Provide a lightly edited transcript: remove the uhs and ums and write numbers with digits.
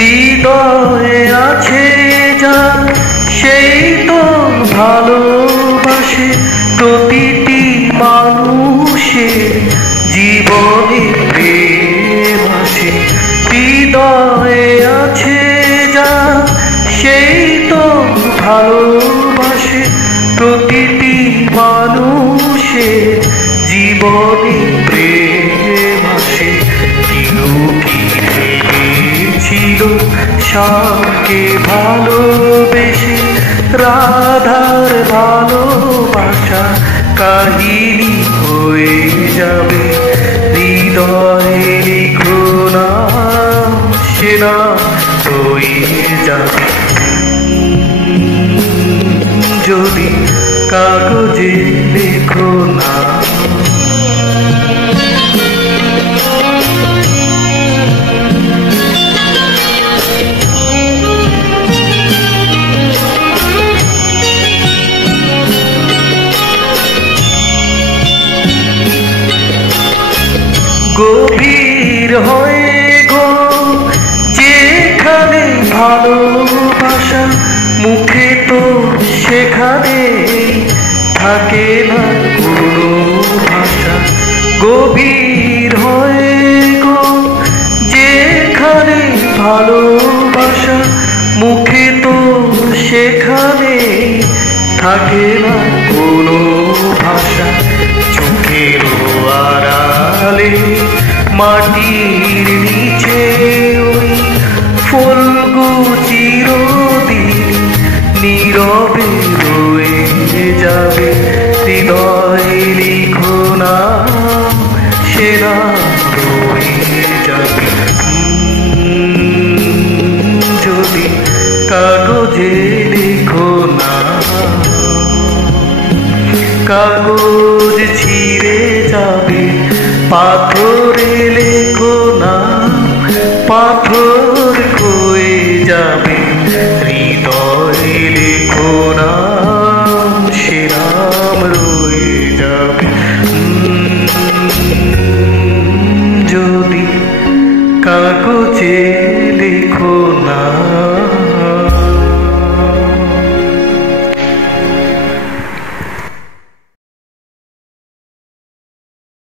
হৃদয়ে আছে যা সেই তো ভালোবাসে প্রতিটি মানুষের জীবনে প্রেম আসে। হৃদয়ে আছে যা সেই তো ভালোবাসে প্রতিটি মানুষের জীবনে প্রেম আসে। ছিল শ্যামকে ভালোবেসে রাধার ভালোবাসা কাহিনী হয়ে যাবে। হৃদয়ে লিখো নাম, সে নাম হয়ে যাবে। যদি কাগজে লেখো না, গভীর হয়ে গো যেখানে ভালোবাসা মুখে তো সেখানে থাকে না কোনো ভাষা। গভীর হয়ে গো যেখানে ভালোবাসা মুখে তো সেখানে থাকে না কোনো ভাষা। চোখের আড়ালে মাটির নিচে ওই ফুলগু চিরদিন নীরবে রয়ে যাবে। হৃদয়ে লিখো নাম, সে নাম রয়ে যাবে। যদি কাগজে লিখো না, কাগজ ছিঁড়ে যাবে। পাথরে লেখো না, পাথর হয়ে যাবে। হৃদয়ে লেখো নাম, সে নাম রয়ে যাবে। যদি কাগজে